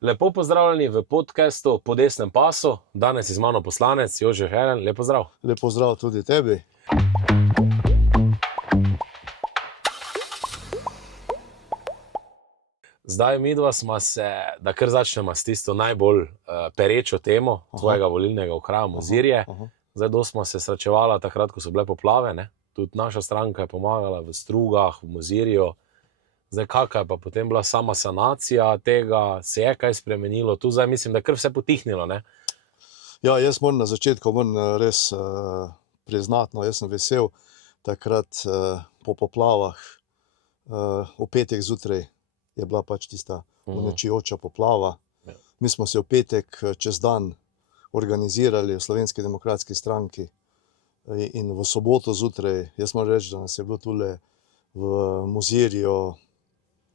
Lepo pozdravljeni v podcastu Po desnem pasu. Danes je z mano poslanec Jože Helen. Lep pozdrav. Lep pozdrav tudi tebi. Zdaj midva sva se, da kar začnemo s tisto najbolj perečo temo tvojega volilnega okraja Mozirje. Zdaj smo se srečevala takrat, ko so bile poplave, ne? Tudi naša stranka je pomagala v Strugah, v Mozirju. Zdaj, kakva je pa potem bila sama sanacija tega, se je kaj spremenilo? Tu zdaj mislim, da je kar vse potihnilo, ne? Ja, jaz moram na začetku res priznati, jaz sem vesel takrat po poplavah, v petek zjutraj je bila pač tista uničujoča poplava. Mi smo se v petek čez dan organizirali v Slovenski demokratski stranki in v soboto zjutraj, jaz moram reči, da nas je bilo tule v Mozirju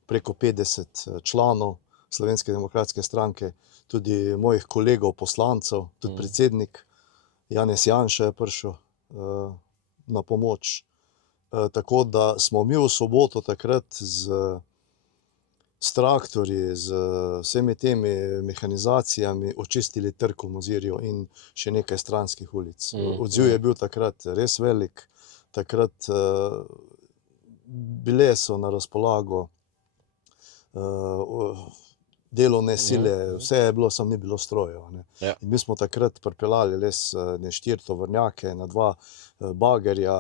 preko 50 članov Slovenske demokratske stranke, tudi mojih kolegov poslancev, tudi predsednik Janez Janša je prišel na pomoč. Tako da smo mi v soboto takrat s traktorji, z vsemi temi mehanizacijami očistili trg v Mozirju in še nekaj stranskih ulic. Odziv je bil takrat res velik. Takrat bile so na razpolago delovne sile, vse je bilo, samo ni bilo strojev. Ja. In mi smo takrat pripeljali res 4 tovornjake, na 2 bagerja,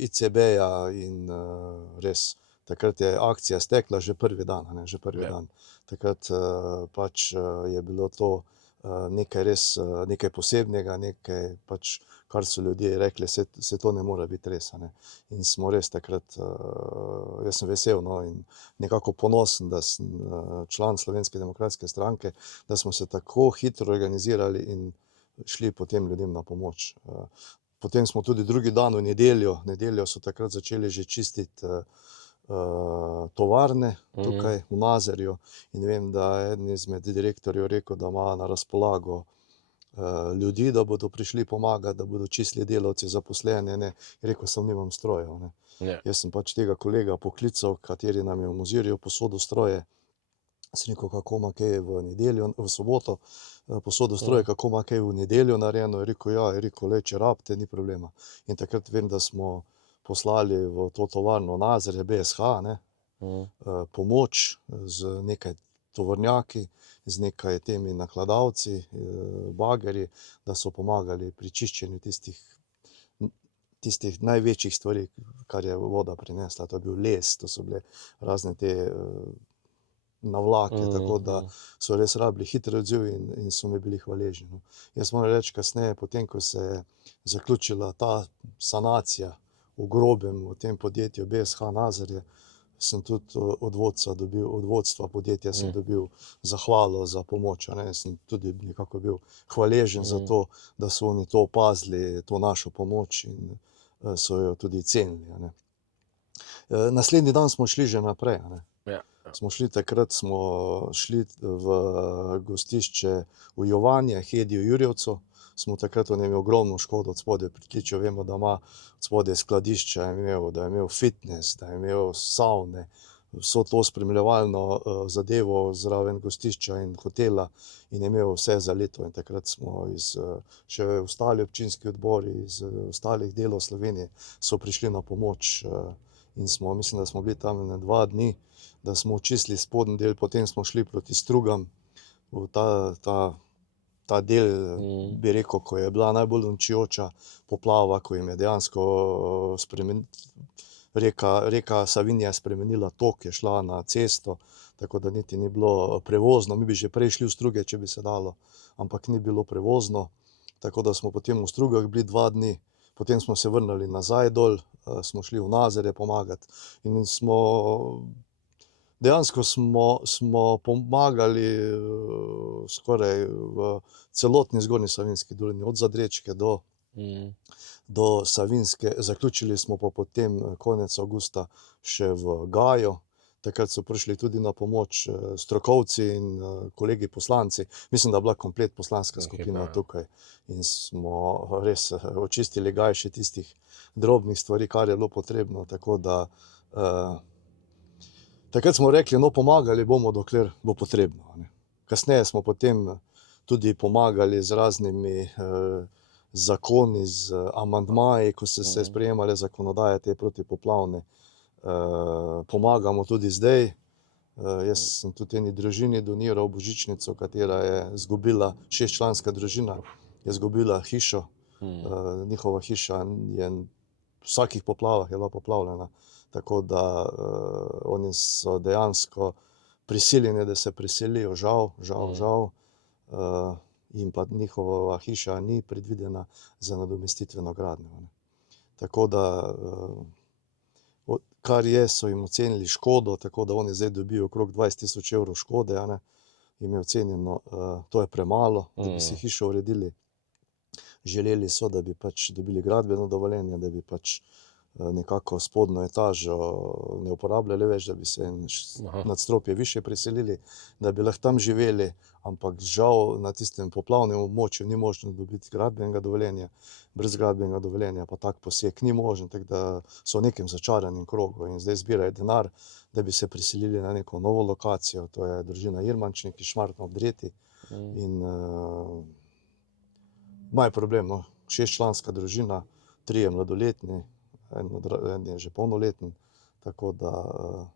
ICB-ja in res takrat je akcija stekla že prvi dan. Dan. Takrat pač je bilo to nekaj res, nekaj posebnega, nekaj pač, kar so ljudje rekli, se to ne more biti res. In smo res takrat, jaz sem vesel in nekako ponosen, da sem član Slovenske demokratske stranke, da smo se tako hitro organizirali in šli potem ljudem na pomoč. Potem smo tudi drugi dan v nedeljo so takrat začeli že čistiti tovarne tukaj v Nazarju in vem, da je eden izmed direktorjev rekel, da ima na razpolago ljudi, da bodo prišli pomagati, da bodo čistili delavci zaposleni. Je rekel, sem nimam strojev. Ja. Jaz sem pač tega kolega poklical, kateri nam je v Mozirju posodil stroje. Sem rekel, kako ima kaj v soboto posodil stroje, kako ima kaj v nedeljo narejeno. Je rekel, če rabite, ni problema. In takrat vem, da smo poslali v to tovarno Nazarje, BSH, pomoč z nekaj tovornjaki, z nekaj temi nakladalci, bagerji, da so pomagali pri čiščenju tistih največjih stvari, kar je voda prinesla. To je bil les, to so bile razne te navlake, tako da so res rabili hitro odziv in so mi bili hvaležni. Jaz moram reči, kasneje, potem, ko se je zaključila ta sanacija v grobem v tem podjetju BSH Nazarje, sem tudi od vodstva podjetja sem dobil zahvalo za pomoč. Sem tudi nekako bil hvaležen za to, da so oni to opazili, to našo pomoč in so jo tudi cenili. Naslednji dan smo šli že naprej. Takrat smo šli v gostišče v Jovanje, Hedi v Jurjevcu. Smo takrat imeli ogromno škodo od spodaj pritličja. Vemo, da ima od spodaj skladišča, da je imel fitness, da je imel savne, vso to spremljevalno zadevo zraven gostišča in hotela in je imel vse zaleto. In takrat smo še ostali občinski odbori iz ostalih delov Slovenije so prišli na pomoč in mislim, da smo bili tam 2 dni, da smo očistili spodnji del, potem smo šli proti Strugam v ta del, bi rekel, ko je bila najbolj uničujoča poplava, ko jim je dejansko reka Savinja spremenila tok, je šla na cesto, tako da niti ni bilo prevozno. Mi bi že prej šli v Struge, če bi se dalo, ampak ni bilo prevozno, tako da smo potem v Strugah bili 2 dni, potem smo se vrnili nazaj dol, smo šli v Nazarje pomagati in dejansko smo pomagali skoraj v celotni Zgornji Savinjski dolini, od Zadrečke do Savinjske. Zaključili smo pa potem konec avgusta še v Gaju. Takrat so prišli tudi na pomoč strokovci in kolegi poslanci. Mislim, da je bila komplet poslanska skupina tukaj in smo res očistili Gaj še tistih drobnih stvari, kar je bilo potrebno. Tako da takrat smo rekli, pomagali bomo, dokler bo potrebno. Kasneje smo potem tudi pomagali z raznimi zakoni, z amandmaji, ko so se sprejemale zakonodaje te protipoplavne. Pomagamo tudi zdaj. Jaz sem tudi eni družini doniral božičnico, katera je izgubila, 6-članska družina, je izgubila hišo. Njihova hiša je v vsakih poplavah je bila poplavljena, tako da oni so dejansko prisiljeni, da se preselijo, žal. In pa njihova hiša ni predvidena za nadomestitveno gradnjo. Tako da kar je, so jim ocenili škodo, tako da oni zdaj dobijo okrog 20 000 evrov škode, jim je ocenjeno, to je premalo, da bi si hišo uredili. Želeli so, da bi pač dobili gradbeno dovoljenje, da bi pač nekako spodnjo etažo ne uporabljali več, da bi se nadstropje više preselili, da bi lahko tam živeli, ampak žal na tistem poplavnem območju ni možno dobiti gradbenega dovoljenja. Brez gradbenega dovoljenja pa tak poseg ni možen, tako da so v nekem začaranem krogu in zdaj zbirajo denar, da bi se preselili na neko novo lokacijo, to je družina Irmančnik iz Šmartno ob Dreti. In imajo problem, 6-članska družina, 3 mladoletni, en je že polnoleten, tako da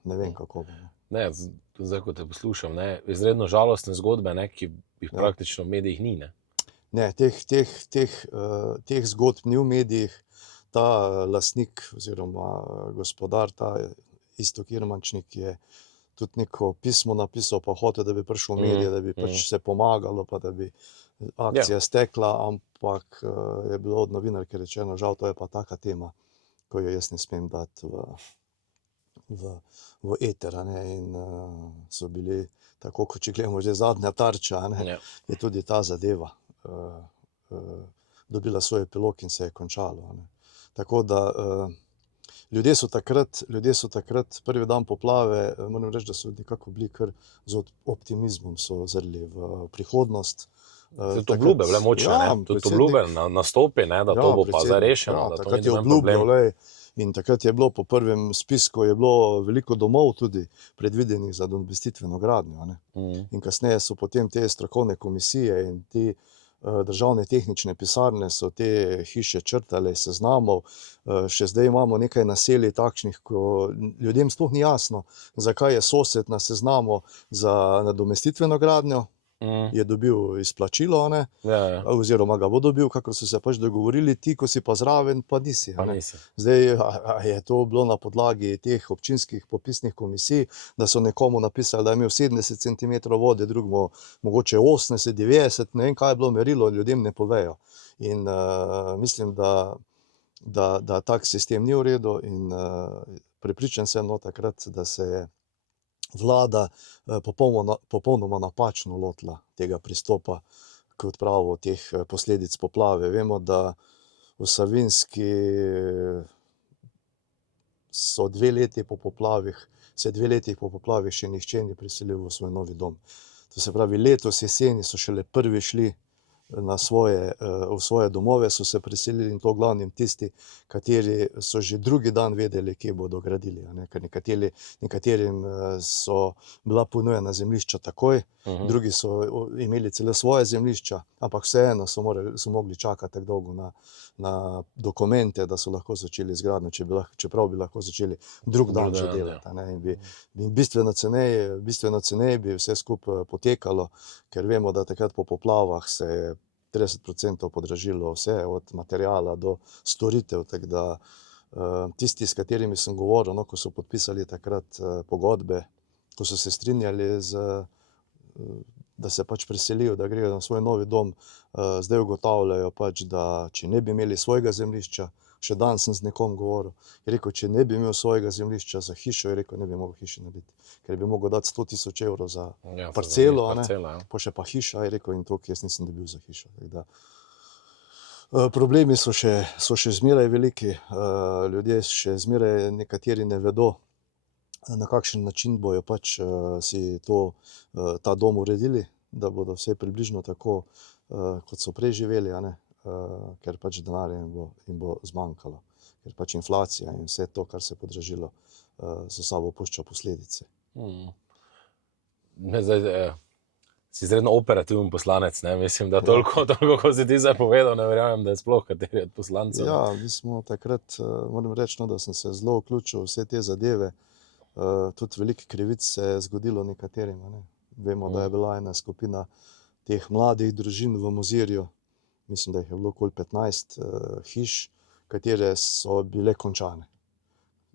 ne vem, kako bo. Ne, zdaj, ko te poslušam, izredno žalostne zgodbe, ki jih praktično v medijih ni, ne? Ne, teh zgodb ni v medijih. Ta lastnik oziroma gospodar, ta Iztok Irmančnik, je tudi neko pismo napisal, pa hotel, da bi prišel v medije, da bi pač se pomagalo, pa da bi akcija stekla, ampak je bilo od novinarke rečeno, žal, to je pa taka tema, ko jo jaz ne smem dati v eter, in so bili, tako kot če gledamo že zadnja tarča, je tudi ta zadeva dobila svoj epilog in se je končalo. Tako da ljudje so takrat prvi dan poplave, moram reči, da so nekako bili kar z optimizmom so zrli v prihodnost. Tudi obljube bile močne, tudi obljube nastopi, da to bo pa zdaj rešeno. Takrat je obljubljal, in takrat je bilo po prvem spisku je bilo veliko domov tudi predvidenih za nadomestitveno gradnjo. In kasneje so potem te strokovne komisije in te državne tehnične pisarne so te hiše črtale iz seznamov. Še zdaj imamo nekaj naselij takšnih, ko ljudem sploh ni jasno, zakaj je sosed na seznamu za nadomestitveno gradnjo, je dobil izplačilo, oziroma ga bo dobil, kakor so se pač dogovorili, ti, ko si pa zraven, pa nisi. Zdaj je to bilo na podlagi teh občinskih popisnih komisij, da so nekomu napisali, da je imel 70 centimetrov vode, drugemu mogoče 80, 90, ne vem, kaj je bilo merilo, ljudem ne povejo. In mislim, da tak sistem ni v redu in prepričan sem takrat, da se je vlada popolnoma napačno lotila tega pristopa k odpravi teh posledic poplave. Vemo, da v Savinjski se 2 leti po poplavih še nihče ni preselil v svoj novi dom. To se pravi, letos jeseni so šele prvi šli v svoje domove, so se preselili, in to v glavnem tisti, kateri so že drugi dan vedeli, kje bodo gradili. Ker nekaterim so bila ponujena zemljišča takoj, drugi so imeli celo svoje zemljišča, ampak vseeno so mogli čakati tako dolgo na dokumente, da so lahko začeli z gradnjo, čeprav bi lahko začeli drug dan že delati. In bistveno ceneje bi vse skupaj potekalo, ker vemo, da takrat po poplavah se je 30% podražilo vse, od materiala do storitev, tako da tisti, s katerimi sem govoril, ko so podpisali takrat pogodbe, ko so se strinjali, da se pač preselijo, da grejo na svoj novi dom, zdaj ugotavljajo pač, da če ne bi imeli svojega zemljišča, še dan sem z nekom govoril, je rekel, če ne bi imel svojega zemljišča za hišo, je rekel, ne bi mogel hiše narediti, ker bi mogel dati 100 000 evrov za parcelo, pa še pa hiša, je rekel, in to, jaz nisem dobil za hišo. Problemi so še zmeraj veliki, ljudje še zmeraj nekateri ne vedo, na kakšen način bojo pač si ta dom uredili, da bodo vse približno tako, kot so prej živeli, ker pač denarja jim bo zmanjkalo, ker pač inflacija in vse to, kar se je podražilo, za sabo pušča posledice. Zdaj Si izredno operativen poslanec, ne? Mislim, da toliko, kot si ti zdaj povedal, ne verjamem, da je sploh kateri od poslancev. Ja, mi smo takrat, moram reči, no, da sem se zelo vključil v vse te zadeve. Tudi veliko krivic se je zgodilo nekaterim. Ne. Vemo, da je bila ena skupina teh mladih družin v Mozirju, mislim, da jih je bilo okoli 15 hiš, katere so bile končane.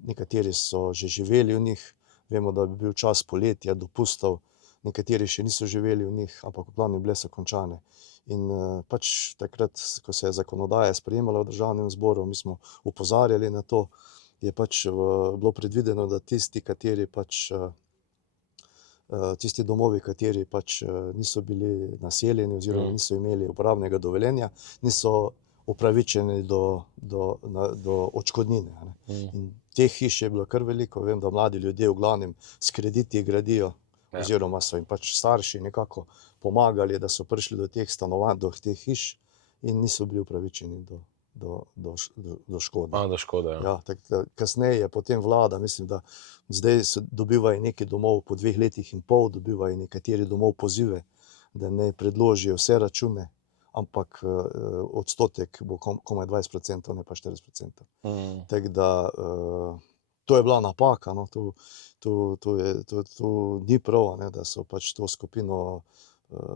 Nekateri so že živeli v njih, vemo, da bi bil čas poletja, dopustov, nekateri še niso živeli v njih, ampak v glavnem bile so končane. In pač takrat, ko se je zakonodaja sprejemala v Državnem zboru, mi smo opozarjali na to, je pač bilo predvideno, da tisti, kateri pač tisti domovi, kateri pač niso bili naseljeni oziroma niso imeli uporabnega dovoljenja, niso upravičeni do odškodnine. In teh hiš je bilo kar veliko. Vem, da mladi ljudje v glavnem s krediti gradijo, oziroma so jim pač starši nekako pomagali, da so prišli do teh stanovanj, do teh hiš in niso bili upravičeni do škode. Do škode, ja. Ja, kasneje je potem vlada, mislim, da zdaj dobivajo neki domov po 2 letih in pol, dobivajo nekateri domov pozive, da ne predložijo vse račune, ampak odstotek bo komaj 20%, ne pa 40%. Tako da to je bila napaka, no, to ni prav, ne, da so pač to skupino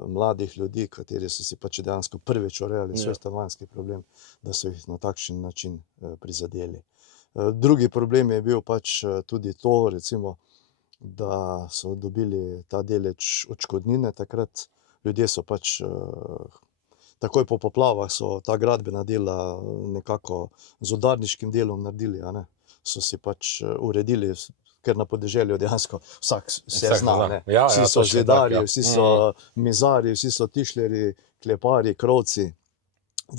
mladih ljudi, kateri so si pač dejansko prvič urejali svoj stanovanjski problem, da so jih na takšen način prizadeli. Drugi problem je bil pač tudi to, recimo, da so dobili ta delež odškodnine takrat. Ljudje so pač takoj po poplavah so ta gradbena dela nekako z udarniškim delom naredili, a ne. So si pač uredili, ker na podeželju dejansko vsak se zna, ne. Vsi so zidarji, vsi so mizarji, vsi so tišlerji, kleparji, krovci,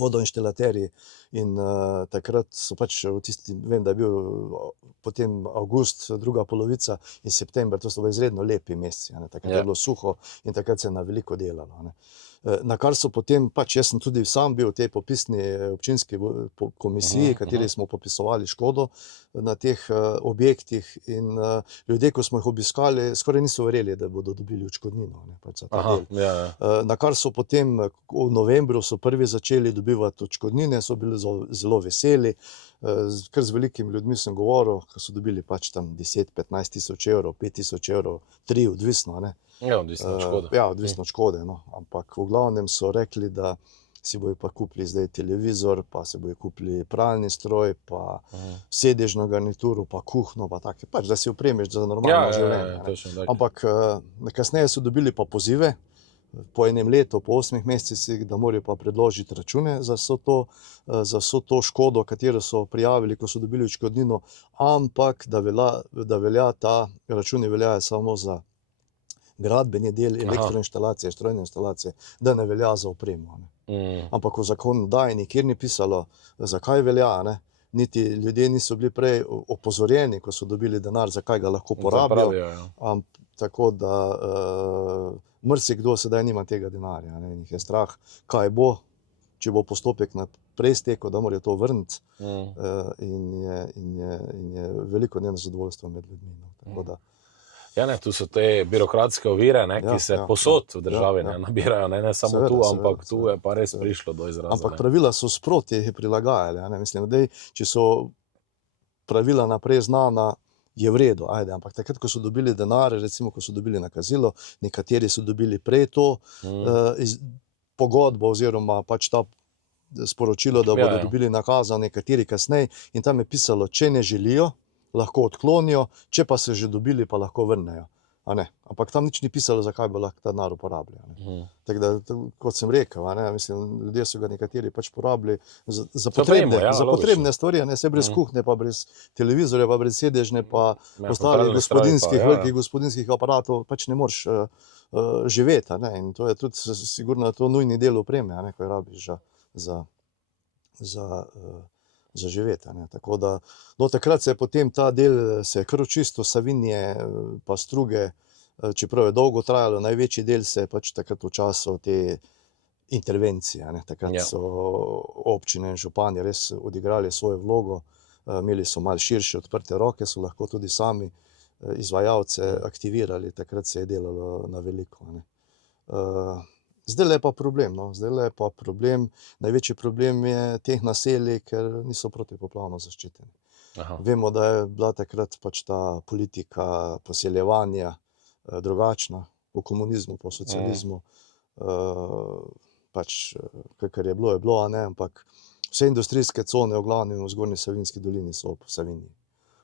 vodoinštalaterji. In takrat so pač v tisti, vem, da je bil potem avgust, druga polovica in september, to so bili izredno lepi meseci, takrat je bilo suho in takrat se je na veliko delalo, ne. Na kar so potem, pač jaz sem tudi sam bil v tej popisni občinski komisiji, kateri smo popisovali škodo na teh objektih in ljudje, ko smo jih obiskali, skoraj niso verjeli, da bodo dobili odškodnino, ne, pač za ta del. Na kar so potem v novembru so prvi začeli dobivati odškodnine, so bili zelo veseli. Kar z velikimi ljudmi sem govoril, ko so dobili pač tam 10-15 tisoč evrov, 5 tisoč evrov, 3, odvisno, ne. Ja, odvisno od škode. Ja, odvisno od škode, no. Ampak v glavnem so rekli, da si bojo pa kupili zdaj televizor, pa se bojo kupili pralni stroj, pa sedežno garnituro, pa kuhno, pa take, pač da si opremiš za normalno življenje. Ampak kasneje so dobili pa pozive, po enem letu, po 8 mesecih, da morajo pa predložiti račune za vso to škodo, katero so prijavili, ko so dobili odškodnino, ampak da velja ta računi veljajo samo za gradbeni del, elektroinštalacije, strojne instalacije, da ne velja za opremo. Ampak v zakonodaji nikjer ni pisalo, zakaj velja, ne. Niti ljudje niso bili prej opozorjeni, ko so dobili denar, zakaj ga lahko porabijo. Tako da marsikdo sedaj nima tega denarja, ne, in jih je strah, kaj bo, če bo postopek naprej stekel, da morajo to vrniti. In je veliko nezadovoljstva med ljudmi, no, tako da. Ja, ne, tu so te birokratske ovire, ne, ki se povsod v državi nabirajo, ne samo tu, ampak tu je pa res prišlo do izraza. Ampak pravila so sproti prilagajali, ne, mislim, da če so pravila naprej znana, je v redu, ajde, ampak takrat, ko so dobili denar, recimo, ko so dobili nakazilo, nekateri so dobili prej to pogodbo oziroma pač ta sporočilo, da bodo dobili nakazano, nekateri kasneje, in tam je pisalo, če ne želijo, lahko odklonijo, če pa se že dobili, pa lahko vrnejo. Ampak tam nič ni pisalo, zakaj bo lahko ta denar uporabljal. Tako da, kot sem rekel, mislim, ljudje so ga nekateri pač porabili za potrebne stvari, se brez kuhne, pa brez televizorja, pa brez sedežne, pa ostalih velikih gospodinjskih aparatov, pač ne moreš živeti. In to je tudi sigurno to nujni del opreme, ko jo rabiš za živeti. Tako da, do takrat se je potem ta del se je kar očistil, Savinje pa Struge, čeprav je dolgo trajalo, največji del se je pač takrat v času te intervencije. Takrat so občine in župani res odigrali svojo vlogo, imeli so malo širše odprte roke, so lahko tudi sami izvajalce aktivirali, takrat se je delalo na veliko. Zdaj je pa problem, no. Zdaj je pa problem, največji problem je teh naselij, ker niso protipoplavno zaščiteni. Aha. Vemo, da je bila takrat pač ta politika poseljevanja drugačna, v komunizmu, po socializmu. Pač, kar je bilo, a ne, ampak vse industrijske cone, v glavnem v Zgornji Savinjski dolini so ob Savinji.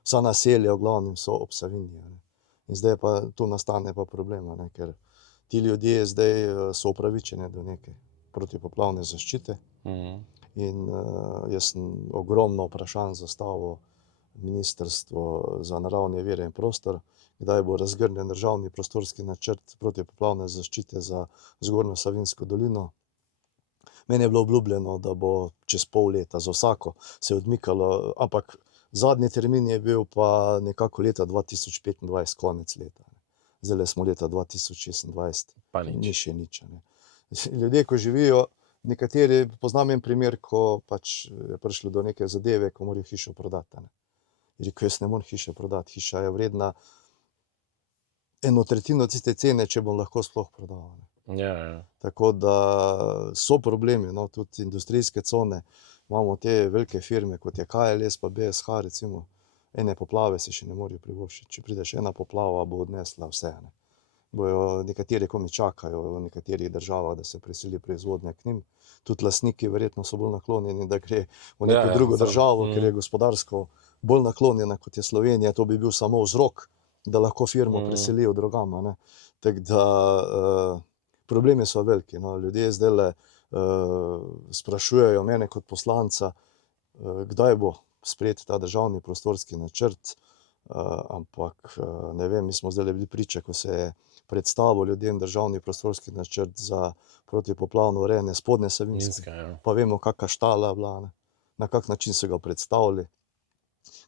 Vsa naselja v glavnem so ob Savinji, a ne. In zdaj pa tu nastane pa problem, a ne, ker ti ljudje zdaj so upravičeni do neke protipoplavne zaščite. In jaz sem ogromno vprašanj zastavil Ministrstvo za naravne vire in prostor, kdaj bo razgrnjen državni prostorski načrt protipoplavne zaščite za Zgornjo Savinjsko dolino. Meni je bilo obljubljeno, da bo čez pol leta, za vsako se je odmikalo, ampak zadnji termin je bil pa nekako leta 2025, konec leta. Zdaj smo leta 2026, Pa nič. ni še nič, a ne. Ljudje, ko živijo, nekateri, poznam en primer, ko pač je prišlo do neke zadeve, ko morajo hišo prodati, a ne. Je rekel, jaz ne morem hiše prodati, hiša je vredna 1/3 tiste cene, če bom lahko sploh prodal, a ne. Ja. Tako da so problemi, no, tudi industrijske cone. Imamo te velike firme, kot je KLS pa BSH, recimo, ene poplave si še ne morejo privoščiti. Če pride še ena poplava, bo odnesla vse, ne. Bojo nekateri komaj čakajo v nekaterih državah, da se preseli proizvodnja k njim. Tudi lastniki verjetno so bolj naklonjeni, da gre v neko drugo državo, ker je gospodarsko bolj naklonjena, kot je Slovenija. To bi bil samo vzrok, da lahko firmo preselijo drugam, a ne. Tako da problemi so veliki, no. Ljudje zdajle sprašujejo mene kot poslanca, kdaj bo sprejet ta državni prostorski načrt, ampak ne vem, mi smo zdajle bili priče, ko se je predstavil ljudem državni prostorski načrt za protipoplavno urejanje Spodnje Savinjske. Pa vemo, kakšna štala je bila, ne. Na kak način so ga predstavili,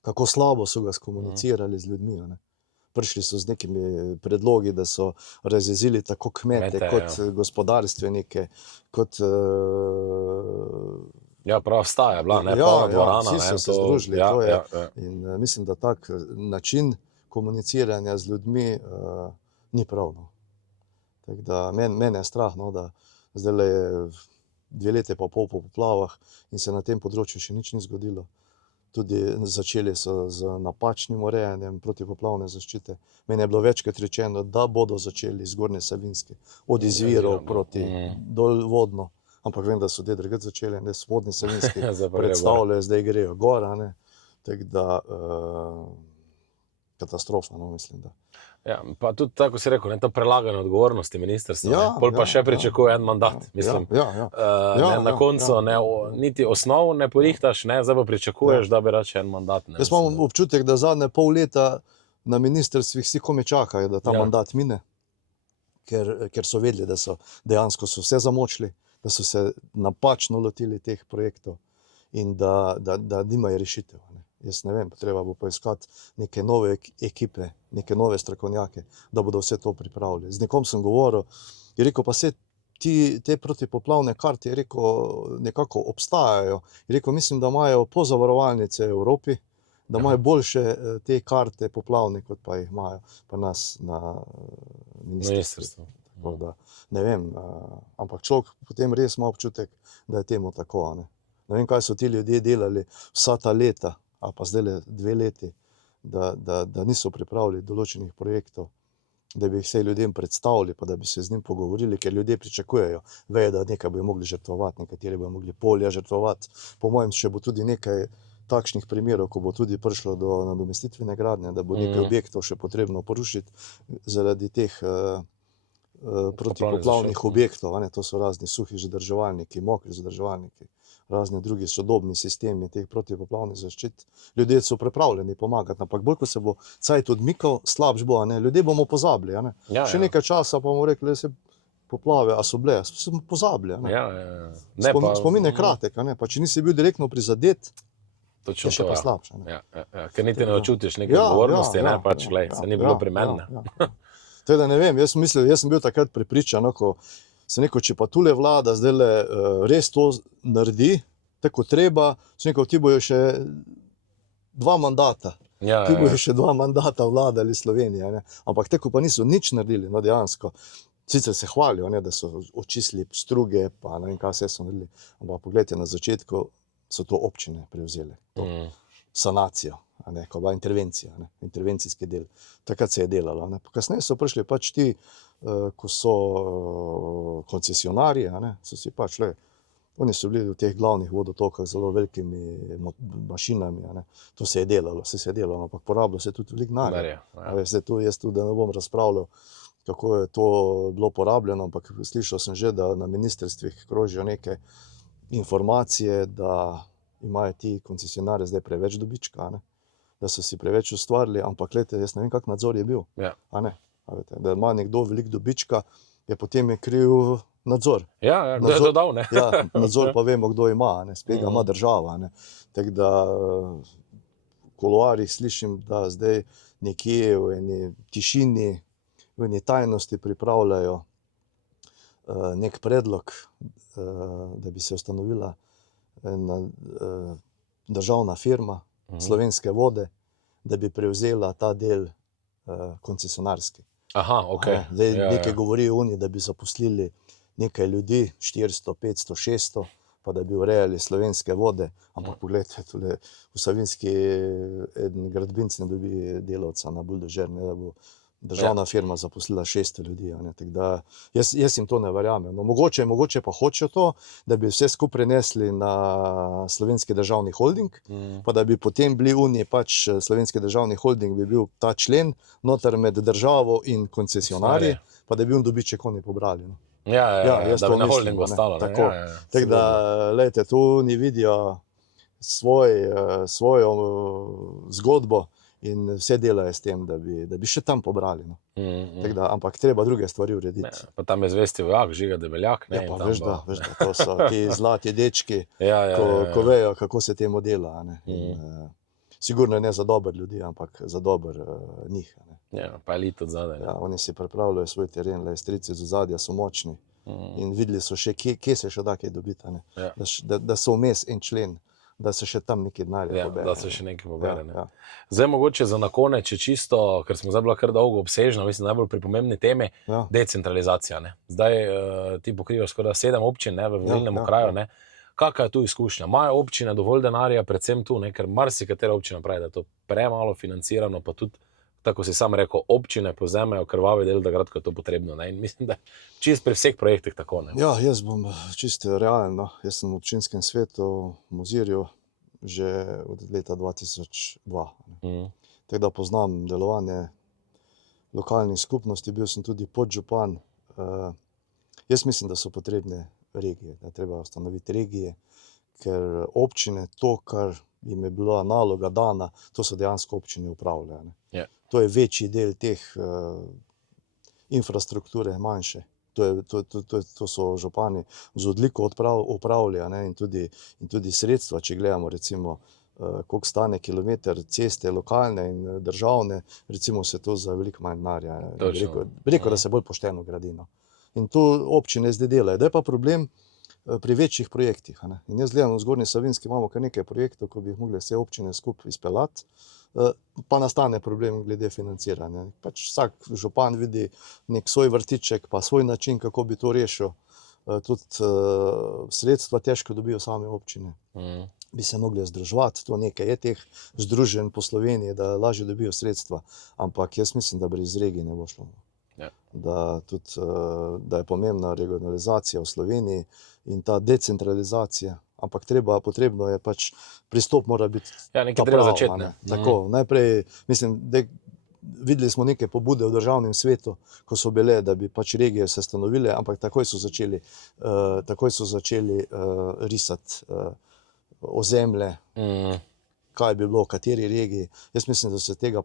kako slabo so ga skomunicirali z ljudmi, a ne. Prišli so z nekimi predlogi, da so razjezili tako kmete kot gospodarstvenike, kot Ja, prav staja je bila, ne, Ja, polna ja, dvorana, vsi ne, so se to- združili, ja, to je. ja. In mislim, da tak način komuniciranja z ljudmi ni prav, no. Tako da mene je strah, no, da zdajle je 2 leti pa pol po poplavah in se na tem področju še nič ni zgodilo. Tudi začeli so z napačnim urejanjem protipoplavne zaščite. Meni je bilo večkrat rečeno, da bodo začeli Zgornje Savinjske, od izvirov proti dol vodno. Ampak vem, da so te drugače začeli, ne, Spodnji Savinjski Zdaj pa gre gor. predstavljajo, zdaj grejo gor, a ne. Tako da katastrofa, no, mislim, da. Ja, pa tudi tako si rekel, ne, to prelaganje odgovornosti ministrstva, ne, pol pa še pričakuje en mandat, mislim. Na koncu niti osnov ne porihtaš, ne, zdaj pa pričakuješ, da bi rad še en mandat, ne. Jaz imam občutek, da zadnje pol leta na ministrstvih vsi komaj čakajo, da ta mandat mine, ker so vedeli, da so dejansko so vse zamočili, da so se napačno lotili teh projektov in da nimajo rešitev, ne. Jaz ne vem, treba bo poiskati neke nove ekipe, neke nove strokovnjake, da bodo vse to pripravili. Z nekom sem govoril, je rekel, pa se te protipoplavne karte, je rekel, nekako obstajajo. Je rekel, mislim, da imajo pozavarovalnice v Evropi, da imajo boljše te karte poplavne, kot pa jih imajo pri nas na ministrstvu. Tako da, ne vem, ampak človek potem res ima občutek, da je temu tako, a ne. Ne vem, kaj so ti ljudje delali vsa ta leta, ali pa zdajle 2 leti, da niso pripravili določenih projektov, da bi jih vse ljudem predstavili, pa da bi se z njim pogovorili, ker ljudje pričakujejo, vejo, da nekaj bojo mogli žrtvovati, nekateri bojo mogli polja žrtvovati. Po mojem še bo tudi nekaj takšnih primerov, ko bo tudi prišlo do nadomestitvene gradnje, da bo nekaj objektov še potrebno porušiti zaradi teh protipoplavnih objektov, a ne. To so razni suhi zadrževalniki, mokri zadrževalniki, razni drugi sodobni sistemi teh protipoplavnih zaščit. Ljudje so pripravljeni pomagati, ampak bolj, ko se bo cajt odmikal, slabš bo, a ne. Ljudje bomo pozabili, a ne. Še nekaj časa pa bomo rekli, da se poplave, a so bile, smo pozabili, a ne. Spomin je kratek, a ne. Pa če nisi bil direktno prizadet, je še pa slabše, ne. Ker niti ne čutiš neke odgovornosti, ne, pač, glej, se ni bilo pri meni, ne. Teda ne vem, jaz sem bil takrat prepričan, ko sem rekel, če pa tule vlada zdajle res to naredi, tako treba, sem rekel, ti bojo še 2 mandata. Ti bojo še 2 mandata vladali Slovenija, ne. Ampak tako pa niso nič naredili, no, dejansko. Sicer se hvalijo, ne, da so očistili struge, pa ne vem, kaj vse so naredili. Ampak poglejte, na začetku so to občine prevzele, to sanacijo, a ne, ko je bila intervencija, ne, intervencijski del. Takrat se je delalo. Ne. Kasneje so prišli pač ti, ko so koncesionarji, a ne, so si pač oni so bili v teh glavnih vodotokah z zelo velikimi mašinami, a ne. To se je delalo, vse se je delalo, ampak porabilo se je tudi veliko denarja. Jaz tudi, da ne bom razpravljal, kako je to bilo porabljeno, ampak slišal sem že, da na ministrstvih krožijo neke informacije, da imajo ti koncesionarji zdaj preveč dobička, ne? Da so si preveč ustvarili, ampak gledajte, jaz ne vem, kak nadzor je bil. A ne? A vete, da ima nekdo veliko dobička, je potem je kriv nadzor. Ja, kdo je to dal, ne? Ja, nadzor pa vemo, kdo ima, ne? Spet ga ima država, ne? Tako da v kuloarjih slišim, da zdaj nekje v eni tišini, v eni tajnosti pripravljajo nek predlog, da bi se ustanovila ena državna firma, Slovenske vode, da bi prevzela ta del koncesionarski. Aha, okej. Zdaj nekaj govorijo oni, da bi zaposlili nekaj ljudi, 400, 500, 600, pa da bi urejali Slovenske vode, ampak pogledajte, tule v Savinjski eden gradbinec ne dobi delavca na buldožer, ne, da bo državna firma zaposlila 600 ljudi, ne, tako da jaz jim to ne verjamem. No, mogoče pa hočejo to, da bi vse skupaj prenesli na Slovenski državni holding, pa da bi potem bili oni pač Slovenski državni holding bi bil ta člen noter med državo in koncesionarji, pa da bi on dobiček oni pobrali. No. Ja, da bi na holdingu ostalo. Tako, tako da, lejte, tu oni vidijo svojo zgodbo, in vse delajo s tem, da bi še tam pobrali. No. Da, ampak treba druge stvari urediti. Ne, pa tam je zvesti vojak, Žiga Debeljak. Ne, ja, pa veš, da to so ti zlati dečki, ko vejo, kako se temu dela. Ne. Sigurno ne za dober ljudi, ampak za dober njih. Ne. Ja, pa elit od zadaj. Ja, oni si pripravljajo svoj teren, strici z ozadja so močni in videli so še, kje se še da kaj dobiti. Ja. Da so vmes en člen, da se še tam nekaj denarja pobere. Da se še nekaj pobere. Ja. Zdaj mogoče za na konec, če čisto, ker smo zdaj bila kar dolgo obsežna, mislim, najbolj pri pomembni temi, decentralizacija. Ne. Zdaj ti pokrivajo skoraj 7 občin, ne, v volilnem okraju. Ne. Kakva je tu izkušnja? Imajo občine dovolj denarja, predvsem tu, ne, ker marsikatera občina pravi, da je to premalo financirano, pa tudi, tako si sam rekel, občine povzemajo krvavi del, da kratko je to potrebno. Ne. In mislim, da čist pri vseh projektih tako. Ne. Ja, jaz bom čisto realen. No. Jaz sem v občinskem svetu v Mozirju že od leta 2002. Tako da poznam delovanje lokalnih skupnosti, bil sem tudi podžupan. Jaz mislim, da so potrebne regije, da treba ustanoviti regije, ker občine to, kar jim je bila naloga dana, to so dejansko občine upravljane. Yeah. To je večji del teh infrastrukture, manjše. To so župani z odliko upravljajo, in tudi sredstva, če gledamo recimo, koliko stane kilometer ceste lokalne in državne, recimo se to za veliko manj denarja. Rekel, da se bolj pošteno gradi. No. In to občine zdaj delajo. Da je pa problem pri večjih projektih. Ne. In jaz gledam v Zgornji Savinjski, imamo kar nekaj projektov, ko bi jih mogli vse občine skupaj izpeljati, pa nastane problem glede financiranja. Pač vsak župan vidi nek svoj vrtiček, pa svoj način, kako bi to rešil. Tudi sredstva težko dobijo same občine. Bi se mogli združevati, to nekaj je teh združenj po Sloveniji, da lažje dobijo sredstva. Ampak jaz mislim, da brez regij ne bo šlo. Ja. Da je pomembna regionalizacija v Sloveniji in ta decentralizacija. Ampak potrebno je pač, pristop mora biti nekaj treba začeti. Ne? Tako, najprej, mislim, da videli smo neke pobude v državnem svetu, ko so bile, da bi pač regije se stanovile, ampak takoj so začeli risati ozemlje, kaj bi bilo v kateri regiji. Jaz mislim, da so se tega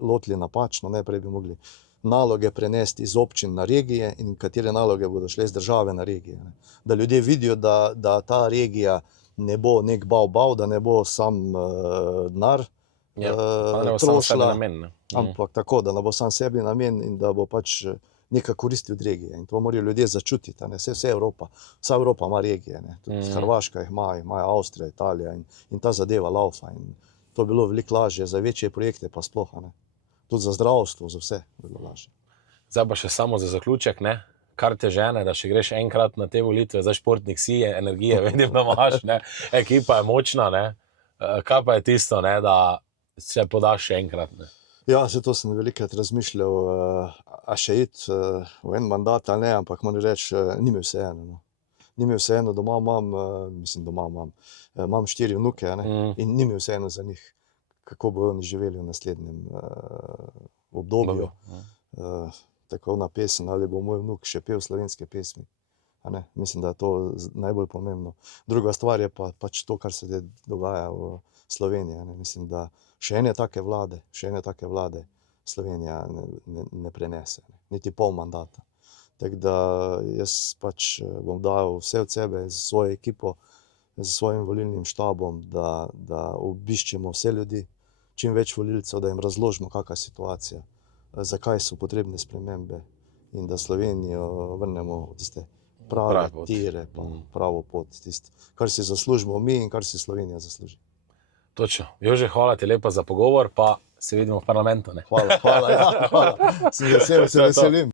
lotili napačno, najprej bi mogli naloge prenesti iz občin na regije in katere naloge bodo šle iz države na regije. Ne. Da ljudje vidijo, da ta regija ne bo nek bav, da ne bo sam denar trošila, ampak tako, da ne bo sam sebi namen in da bo pač neka koristi od regije. In to morajo ljudje začutiti. Vsa Evropa ima regije. Ne. Tudi Hrvaška jih ima Avstrija, Italija in ta zadeva laufa. In to je bilo veliko lažje, za večje projekte pa sploh. Ne. Tudi za zdravstvo, za vse bilo lažje. Zdaj pa še samo za zaključek, ne? kar te žene, da še greš enkrat na te volitve, zdaj športnik si, energije, vidim, da imaš, ne, ekipa je močna, ne. Kaj pa je tisto, ne, da se podaš še enkrat, ne? Ja, se to sem velikrat razmišljal, a še iti v en mandat ali ne, ampak moram reči, ni mi vseeno. No. Ni mi vseeno, doma imam, imam 4 vnuke, ne, in ni mi vseeno za njih, kako bodo oni živeli v naslednjem obdobju. Tako na pesem, ali bo moj vnuk še pel slovenske pesmi. A ne? Mislim, da je to najbolj pomembno. Druga stvar je pa pač to, kar se dogaja v Sloveniji. Ne? Mislim, da še ene take vlade Slovenija ne prenese, ne? Niti pol mandata. Tako da jaz pač bom dal vse od sebe z svojo ekipo, z svojim volilnim štabom, da obiščemo vse ljudi, čim več volilcev, da jim razložimo, kakšna je situacija, zakaj so potrebne spremembe in da Slovenijo vrnemo v tiste prave tire, pa pravo pot, tisto, kar si zaslužimo mi in kar si Slovenija zasluži. Točno. Jože, hvala ti lepa za pogovor, pa se vidimo v parlamentu, ne? Hvala, ja, hvala. Sem vesel, se veselim.